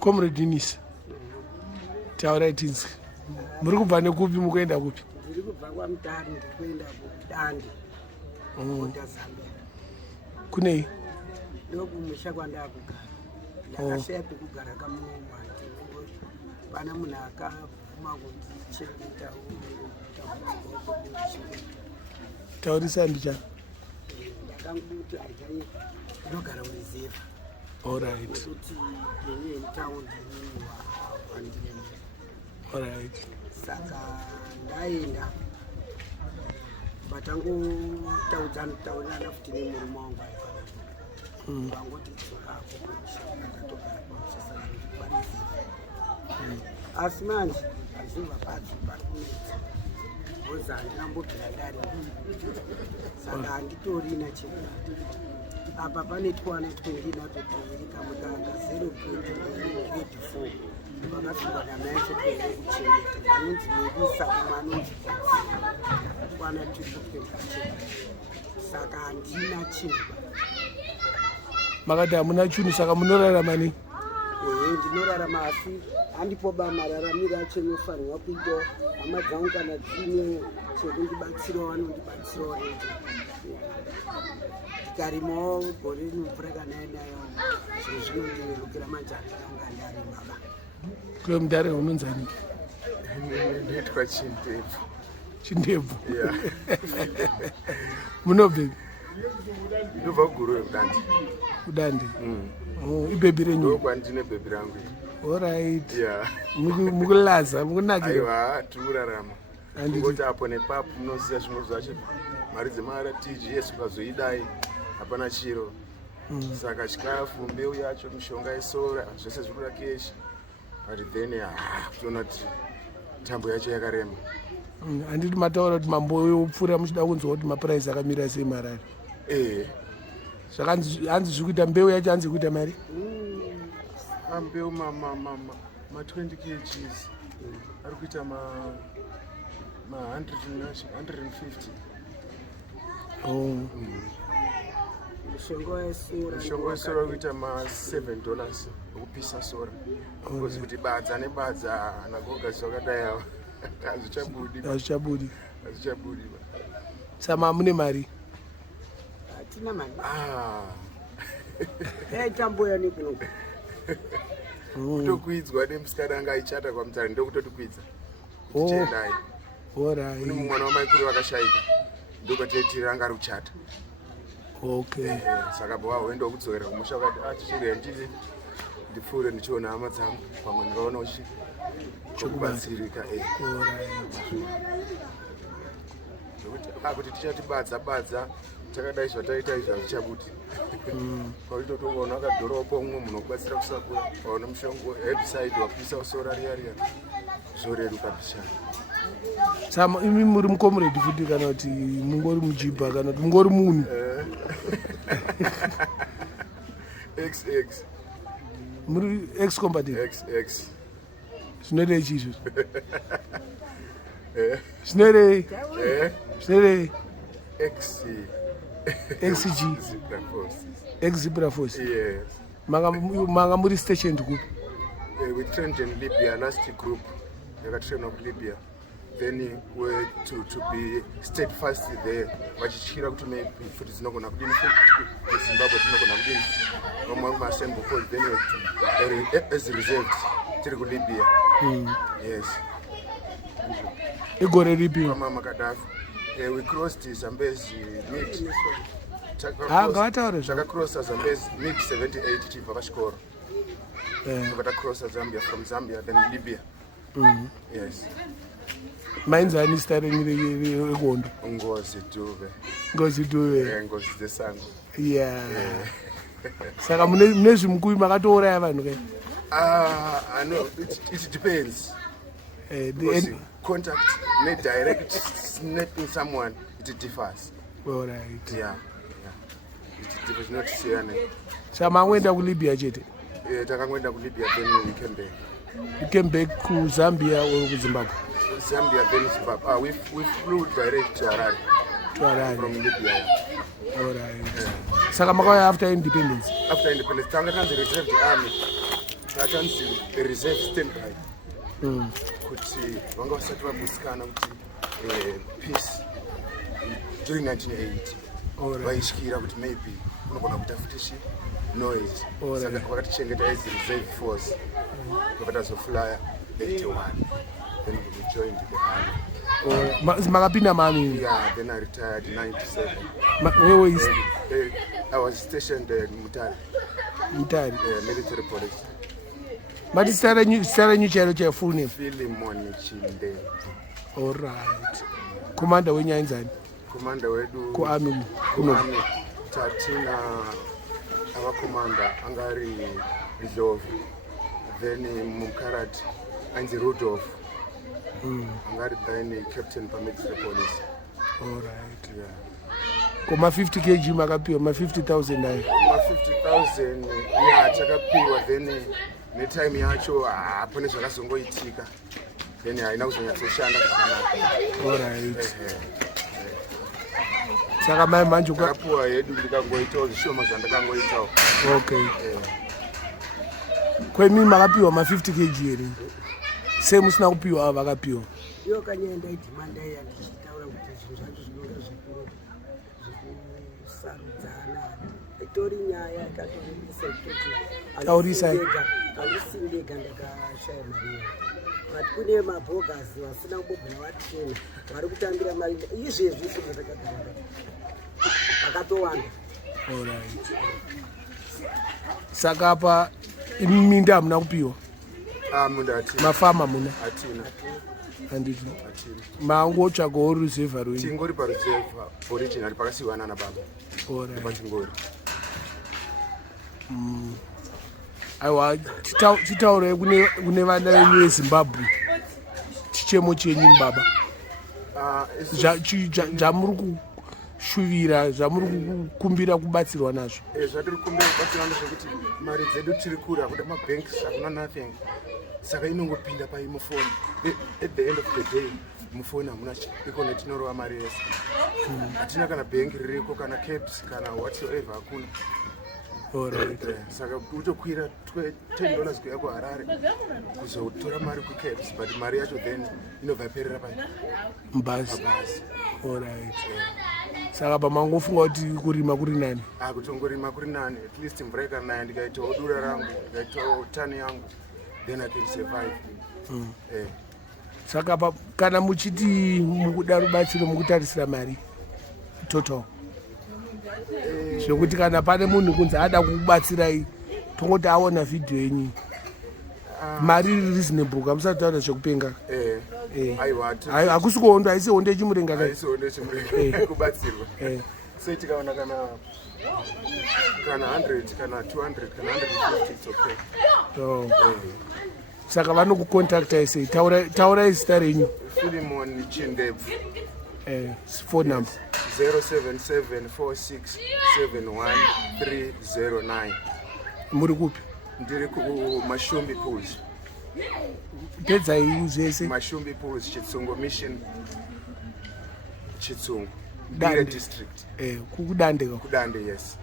Comrade Eunice. Taura itinzi. Muri kubva nekupi mukuenda kupi? Ndiri kubva kwaMutare ndikuenda kuDande. Zambia. Kunei? Ndokumusha kwandakugara. Ndakashaya pekugara kamunomwe ati pana munhu akavhuma kundichengeta. Taurisa ndicha. Ndakanguti aidai ndogara Wedzera. All right. Kuti yenye town All right. Saka ndaenda batangotaudzana futi nemurume wangu vangoti tsokapo akatogara pamusasana asi manje azviva padzo pari kunetsa bhozi handinambobvira ndari saka handitorina chekuda apa pane twana twendinatotoiri kamwe kanga 0.4 vakasungwa namayacho kuenda kuchengeta vanonzi nevisa umwe anonzi twana tutokuchengeta saka handina chinhu Makati hamuna chunhu saka munorarama nei? Ndinorarama asi handipoba mararamiro acho inofanirwa kuita hama dzangu kana dzine chekundibatsirawo vanondibatsirawo rege tikarimawo gore mvura kana inayo zvinhu zvinondirukira manje handinanga ndarima ba kule Mbare unonzani? Ndinoitwa Chindebvu. Chindebvu. Yeah. Munobve? Ndobva kuguru yeKudande. Kudande. Ibhebi renyu? Ndokwandine bhebi rangu. All right. Yeah. Mukulaza, mukunakira. Aiwa, tikurarama. Ngoti apo nepapo munoziya zvimwe zvacho mari dzemara TGS ukazoidai hapana chiro. Saka chikafu, mbeu yacho, mishonga yesora, zvese zvirikuda keshi. But then toona kuti tambo yacho yakarema. Handiti mataura kuti mambo yopfuura muchida kunzwa kuti mapuraisi akamira sei Harare. Hanzi zvikuita mbeu yacho hanzi kuita mari? Mbeu ma 20 kgs ari kuita ma 150. Mishonga yesora ari kuita ma $7 okupisa sora. Because kuti badza nebadza nagogazi wakadai ava hazvichabudi. Hazvichabudi. Sama mune mari? Hatina mari. Tamboya nekunoku. Kutokwidzwa nemusikana anga aichata kwaMutare ndokutotikwidza. Tichiendai. All right. Kune mumwana wamaikuru vakashaika. Ndokwatiri anga ari kuchata. Okay. Saka baba wendo kudzokera kumusha wakati tichiri ndiri ndipfuure ndichiona hama dzangu pamwe ndikaona chokubatsirika. Kuti tichatibadza takadai zvataita izvi hazvichabuti. Kwaitotoona wakadhoropo umwe munhu wekubatsira kusakura waona mushongo herbicide wapisa sora riya zvoreruka pichana. Sama imi muri muComrade futi kana kuti mungori mujibha kana kuti mungori munhu? XX. Muri ex-combatant? XX. Zvinoitei chizvo? Zvinoitei? Zvinoitei? XG. Ex-Zebra Force? Yes. Manga muri stationed kupi? We trained in Libya, last group. We got trained of Libya. Then we were to be steadfast there. Vachichira kuti maybe futi dzinogona kudini Zimbabwe dzinogona kudini. Vamwe vasembo called then as reserved tiri ku Libya. Yes. Igore ripi? Mama Makadafi. We crossed Zambezi mid. Takacrossa Zambezi mid 78 chibva pachikoro. Takacrossa Zambia from Zambia then Libya. Yes. Mainzani starting regondo? Ngozi Dube. Ngozi Dube. Ngozi dzesango. Yeah. Saka mune zvimukuru makatouraya vanhu kai? I know it depends. The contact, not direct snapping someone, it differs. All right. Yeah. It differs not serious. So mangwenda ku Libya chete? Takangwenda ku Libya then we came back. You came back to Zambia or to Zimbabwe? Zambia then Zimbabwe. We flew direct to Harare. To Harare. From Libya. All right. Saka makauya after independence? After independence, tanga kanzi reserved army. tanzi reserve standby kuti vanga vasati vabusikana kuti peace during 1980 vaishyira kuti maybe unogona kuita futi noise saka vakatichengeta as reserve force vakatazoflya 81 then we joined the army. Makapinda mani? Yeah, then I retired in 97. Where were you? I was stationed in Mutare. Mutare? Military police. But it's a new full name? Philemon Chindebvu. All right. Commander wenya inzani? Commander wedu ku army kuno tatina our commander angari Ndlovu, then Mumkarati and the Roddie angari then captain military police. All right. Yeah. Koma 50 kg makapiwa ma 50,000 ayo. Ma 50,000 yeah chakapiwa then netime yacho hapone zvakazongoitika then haina kuzonyatsoshanda zvakanaka. All right. Saka mai manje ukapuwa hedu ndikangoitawo zvishoma zvandakangoitawo. Okay. Kwemi makapiwa ma 50 kg here. Se musina kupiwa ava vakapiwa. Iyo kanyenda idimanda yandichitaura kuti zvinhu zvacho zvinonga zvekusarudzana. Itori nyaya yakatorisa kuti taurisa alisindega ndakashaya mari. But kune mabhogazi vasina kubobhera vatena vari kutambira mari izvezvi zviro zvakagara vakatowanda. All right. Saka apa minda hamuna kupiwa? Munda atina. Mafama muna? Atina. Handiti. Mangotsvaga ruzevha rwenyu? Tingori paruzevha original pakasiwana nababa. All right. Patingori. Aiwa titaure kune vana venyu veZimbabwe. Chichemo chenyu baba. Zvamuri kushuvira, zvamuri kukumbira kubatsirwa nazvo. Zvatiri kukumbira kubatsirwa nazvo kuti mari dzedu tiri kure akuda mabanks hakuna nothing. Saka inongopinda paimufoni. At the end of the day mufoni hamuna iko netinorova mari yese. Hatina kana bank ririko kana caps kana whatsoever hakuna. Alright. Saka utokwira $10 kuya kuHarare kuzotora mari kucaps but mari yacho then inobva yaperera mbasi. Alright. Saka pamangofunga kuti kurima kuri nani? Kutongorima kuri nani, at least mvura ikanaya ndikaitawo dura rangu ndikaitawo tani yangu then I can survive. Saka kana muchiti mukuda rubatsiro mukutarisira mari total zvokuti kana pane munhu kunzi ada kukubatsirai tongoti aona vhidhiyo yenyu mari iri reasonable kamusati taura zvekupenga. Hakusi kuhondo, haisi hondo yechimurenga kubatsirwa. So tikaona kana 100 kana 200 kana 150 it's okay. Saka vanokucontacta sei? Taurai zita renyu. Philemon Chindebvu. Phone number 0774671309. Muri kupi? Ndiri kuMashumbi Pools. Pedzai zvese. Mashumbi Pools, Chitsungo Mission, Chitsungo. Dande district. Kudande. Kudande, yes.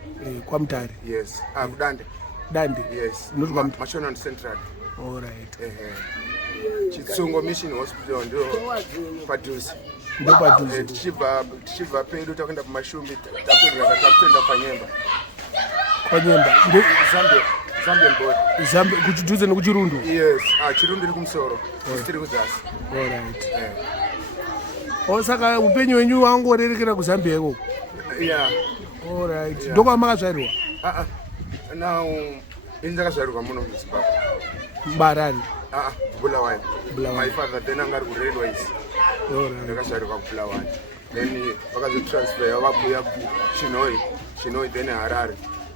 Kwamutare. Yes. Kudande. Dande. Yes. Mashona Central. All right. Chitsungo Mission Hospital ndio padhuze. Ndio padhuze. Tichibva pedu takuenda kumashumbi takwirira takapenda panyemba. Panyemba. Zambian border. Zambia kuchidhuze nekuchirundu? Yes. Chirundu iri kumusoro. Tiri kudzasi. All right. Saka upenyu wenyu wangorerekera kuZambia iko? Yeah. All right. Ndoko makazvarirwa? Now indakazvarirwa muno muZimbabwe. Mbare. Bulawayo. My father then angari ku-railways. Ndakazvarirwa kuBulawayo. Then vakazotransfer vakuya kuChinoi then Harare.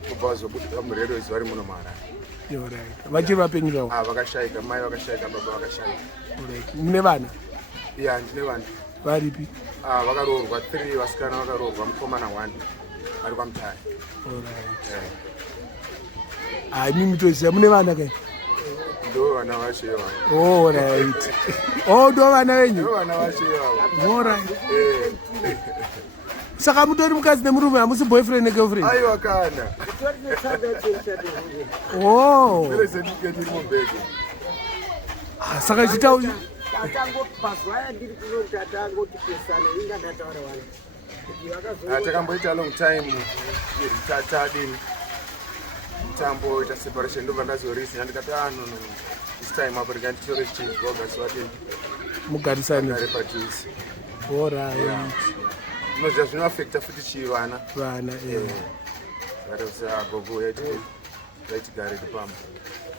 Kubva vazobuda mu-railways vari muno muHarare. Alright. Vachiri vapenyu vavo? Vakashayika, mai vakashayika, baba vakashayika. Alright. Mune vana? Yeah, ndine vana. Varipi? Vakaroorwa 3 vasikana vakaroorwa mukomana 1 vari kwaMutare. Alright. Mimi toziva mune vana kai? Ndo vana vacho ivavo. Oh, right. Ndo vana venyu? Ndo vana vacho ivavo. Alright. Saka mutori mukadzi nemurume hamusi boyfriend negirlfriend. Aiwa kana. Utori netsamba yekushada hunge. Oh. Certificate iri mubhegi. Saka chitau Tatango pazuva yandiri kunoti tatangoti pesana inga ndataura wani. Kuti vakazoona. Takamboita long time tatadini. Tambo ita separation ndobva ndazorisi ndikati no. This time up again to the change go gas what in. mugarisani. Refugees. Alright. No just no affect futhi chivana. Vana eh. Ngatosa gogo yeti. Right gari kupamba.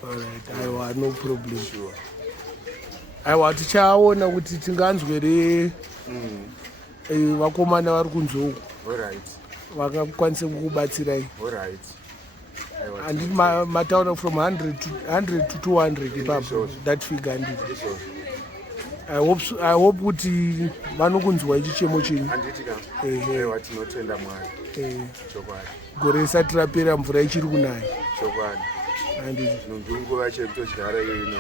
Alright, aiwa no problem. Sure. Aiwa tichaona kuti tinganzwere vakomana vari kunze uko. Alright. Vakakwanisa kukubatsirai. Alright. Anditi mataura from 100 to 200 ipapo that figure anditi. I hope kuti vanokunzwa chichemo chenyu. Anditi ka. Aiwa tinotenda Mwari. Chokwadi. Gore risati rapera mvura ichiri kunaya. Chokwadi. Anditi. Nungunguva chekutodyara iyo ino.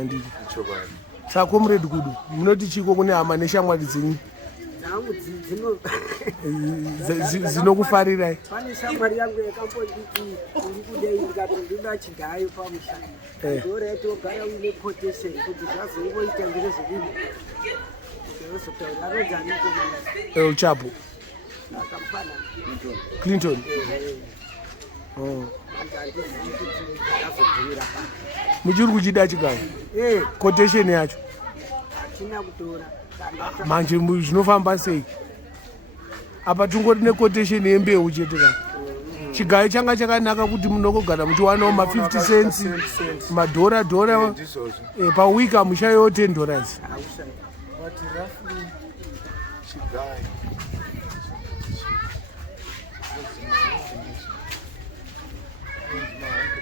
Anditi. Chokwadi. Saka Comrade Kudu, munoti chiko kune hama neshamwari dzenyu zinokufarirai? Pane shamwari yangu yakambonditi uri kudai ndikati ndinoda chigayo pamusha. Ndora yatogara uine quotation kuti zvazongoita ngire zvekudini. Ndinozotaura anodani komana. Chapo. Akampana. Clinton. Oh. Andizivi kuti ndazobvira pa. Muchiri kuchida chigayo? Quotation yacho? Hatina kutora. Manje zvinofamba sei? Apa tungori nequotation yembeu chete ka. Chigayo changa chakanaka kuti munogara muchiwanawo ma50 cents, madhora paweek amushayiwo $10. But roughly chigayo.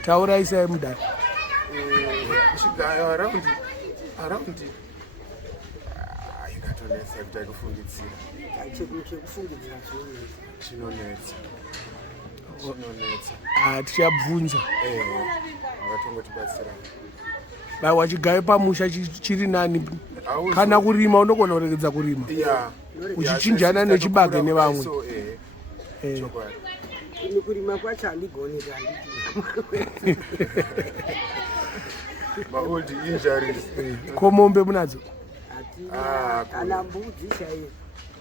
Taurai sai mudari. Chigayo around ingatonetsa kuti akufungidzira. Chekufungidzira Chinonetsa. Tichabvunza. Vakatongotibatsira. Baiwa chigayo pamusha chiri nani. Kana kurima unogona kuregedza kurima. Uchichinjana nechibage nevamwe. Chokwadi. Ini kurima kwacho handigoni handiti. Old injuries. Komombe munadzo? Kana mbudzi chaiyo.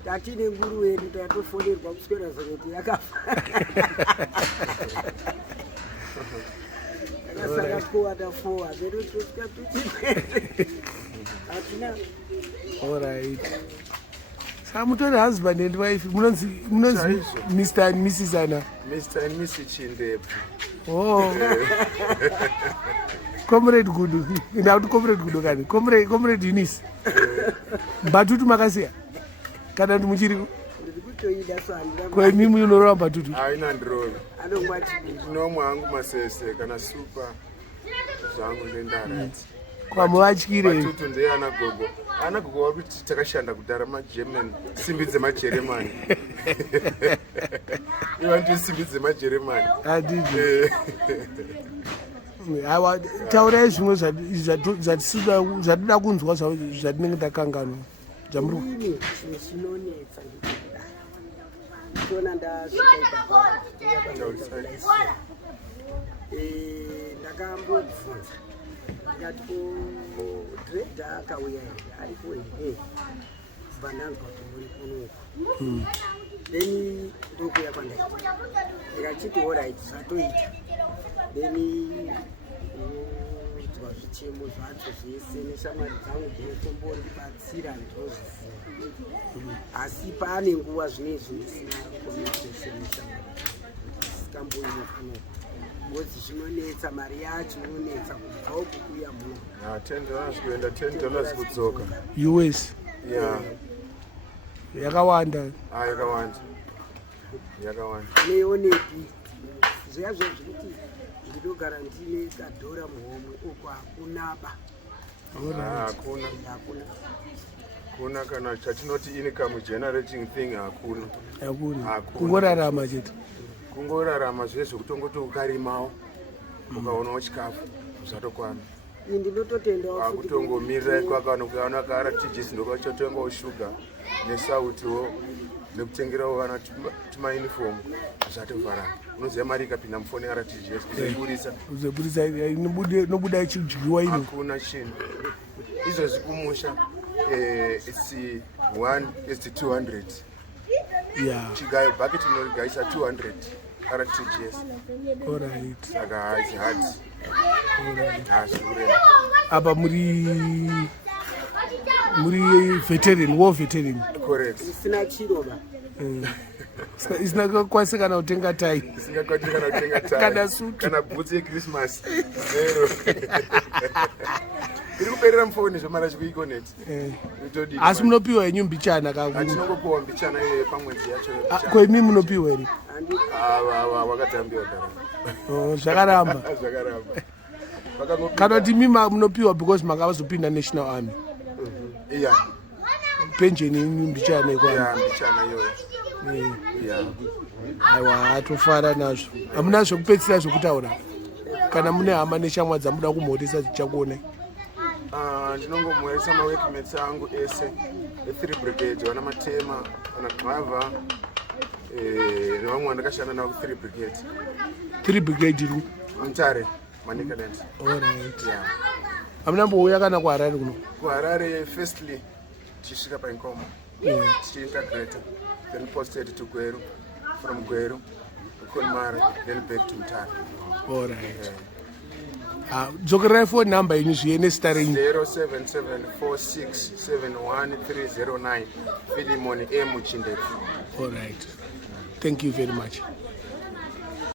Tatine nguruwe yedu tatofonerwa kuswera zoti yakafa. Yakasaka kuwata 4 zero tosvika tuchipere. Hatina. Alright. Mutori husband and wife munonzi Mr and Mrs Ana. Mr and Mrs Chindebvu. Oh. Comrade Kudu. Ndauti Comrade Kudu kani. Comrade Eunice. Batutu makasiya. Kana ndi muchiri ndikutoida sandira. Kwa mimi unorova batutu. Haina ndrova. Anongwati Nomwe hangu masese kana super zvangu nendarati. Kwa muvatyire. Batutu ndiye anagogo. Anagogo wakuti takashanda kudhara maGerman, simbi dzemaJeremani. Ivanti simbi dzemaJeremani. Adidi. Hawa taurai zvimwe zvatinoda kunzwa zvatinenge takanganwa. Jamuru. Ini chinonetsa ndikuda. Tona ndasvika ndakambobvunza. Ndati trader akauya aripo here. Bandanzwa kuti muri kunoku. Then ndokuya kwandaita. Ndikachiti alright zvatoita. Then zvichemo zvacho zvese neshamwari dzangu dzinotombobatsira ndinozviziva. Asi pane nguva zvinezvi ndisina communication neshamwari sikamboina kunoku. Ngozi zvinonetsa mari yacho inonetsa kubva uku kuya muno. $10 kuenda $10 kudzoka. US. Yeah. Yakawanda. Yakawanda. Neonepi. Zviya zvekuti ndinogara ndine kadhora muhomwe uko hakunaba. Hakuna kana chatinoti income generating thing hakuna. Kungorarama chete. Kungorarama zvese kutongoti ukarimawo ukaonawo chikafu zvatokwana. Ndinototendawo akutongomirira kwakanokuana kara TGS ndokachotengawo sugar nesautiwo nekutengerawo vana tumauniform zvatovharana. Unoziva mari ikapinda mufoni yaRTGS uzoburisa nobuda chidyiwa ino hakuna chinhu. Izvozvi kumusha it's 200. yeah Chigayo bucket inorigaisa 200 RTGS. alright Saka it's hard. apa muri veteran war veteran Correct. isina chiroba isina kakwanisa kana kutenga tai Isingakwatiri kana kutenga tai. Kana sutu. Kana bhutsi yeChristmas. Zero. Iri kuperera mufoni zvomara zvikuikoneti. asi munopiwa henyu mbichana Hatinongopiwa mbichana iyoyo pamwedzi yacho. kwemi munopiwa here Wakatambiwa gara. zvakaramba Zvakaramba. kana kuti mima munopiwa because makavazopinda national army Yeah. pensheni yenyu mbichana Yeah, ikwani mbichana iyoyo. Yeah. aiwa hatofara nazvo hamuna zvekupedzisira zvokutaura kana mune hama neshamwa dzamuda kumhoresa dzichakuonai Ndinongomhoresa mawepmates angu ese e3 brigade vana Matema vana Gweja nevamwe vandakashanda navo ku3 brigade 3 brigade iri Mbare Manicaland. alright Yeah. hamuna mbouya kana kuharare kuno kuHarare firstly tichisvika painkomo tichiintegrata then posted to Gweru, from Gweru to Mbare, then back to Mutare. alright dzokererai phone number yenyu zviye nezita renyu 0774671309 Philemon Chindebvu. alright thank you very much